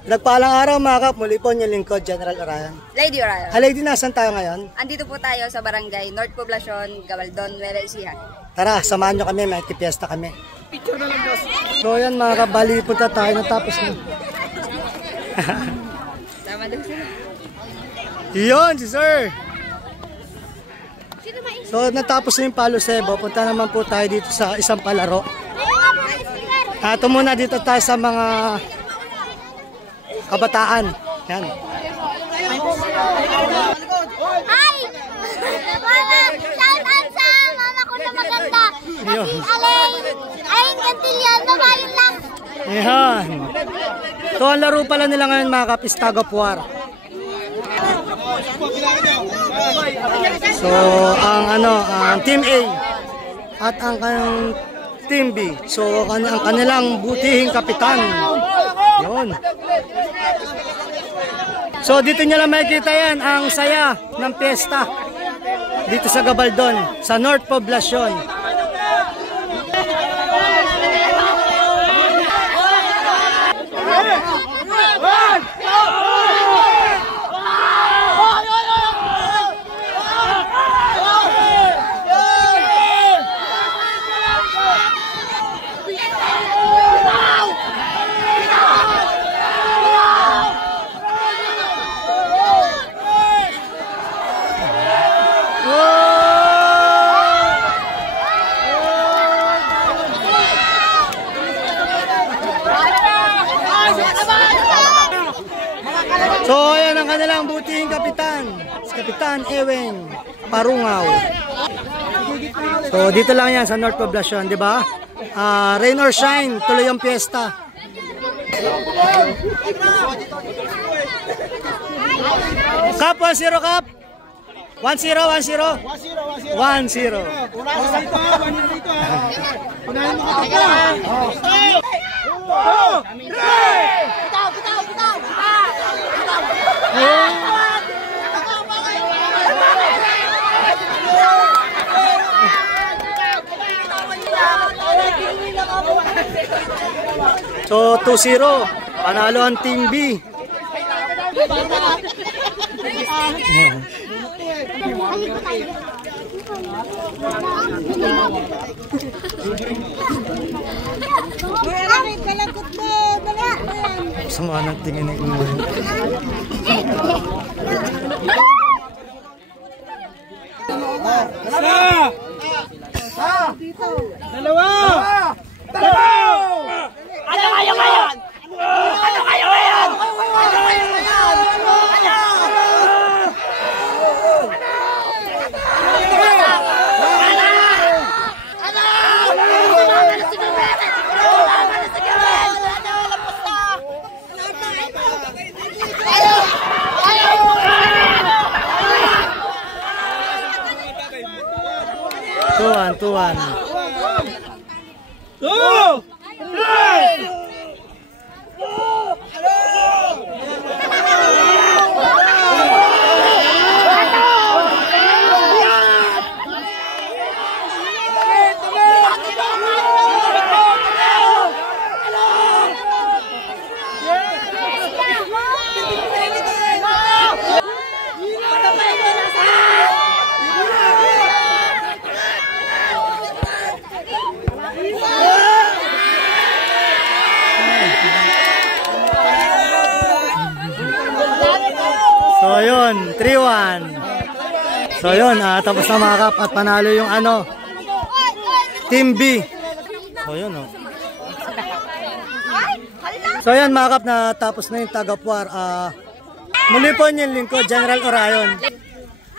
Nagpaalang araw mga kap, muli po yung lingkod, General Orayon. Lady Orayon. Lady, nasan tayo ngayon? Andito po tayo sa barangay North Poblacion, Gabaldon, Nueva Ecija. Tara, samahan nyo kami, may kipiesta kami. Picture na lang, boss. So yan mga kap, bali punta tayo, natapos na. Tama daw sila. Yun, si sir. So natapos na yung Palo Cebo, punta naman po tayo dito sa isang palaro. Ito muna dito tayo sa mga kabataan. Yan. Hi! Shout out sa mama ko na maganda. Aling Cantillan, babayin lang. Yan. So ang laro pala nila ngayon mga kapis, tag of war. So ang Team A at ang Team B. So ang kanilang butihing kapitan. Yun. So dito nyo lang makikita yan ang saya ng piyesta dito sa Gabaldon, sa North Poblacion. So ayan ang kanilang butihing kapitan, si Kapitan Ewing Parungaw. So dito lang yan sa North Poblacion, di ba? Rain or shine, tuloy ang piyesta. Cup 1-0 Cup. 1-0, 1-0. 1-0. 1-0. Unahin mo So 2-0, panalo ang Team B. Sama ng tingin ng ulo. Dalawa! Ano kayo ngayon? Ano kayo ngayon? Ano kayo ngayon? Tuan. Go! So yun, 3-1. So yun, tapos na mga kap at panalo yung Team B. So yun So yun mga kap, natapos na yung tag of war. Muli po yung lingkod, General Orayon.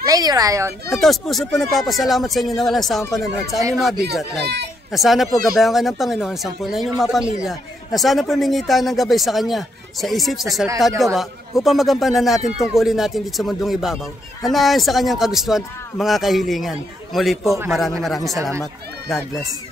Lady Orayon. At taos puso po nagpapasalamat sa inyo na walang sawang panonood sa aming mga video at live. Na sana po gabayan ka ng Panginoon, sampunan yung mga pamilya, na sana po humingi tayo ng gabay sa Kanya, sa isip, sa salita at gawa, upang magampanan natin tungkulin natin dito sa mundong ibabaw, na naayon sa Kanyang kagustuhan, mga kahilingan. Muli po, maraming salamat. God bless.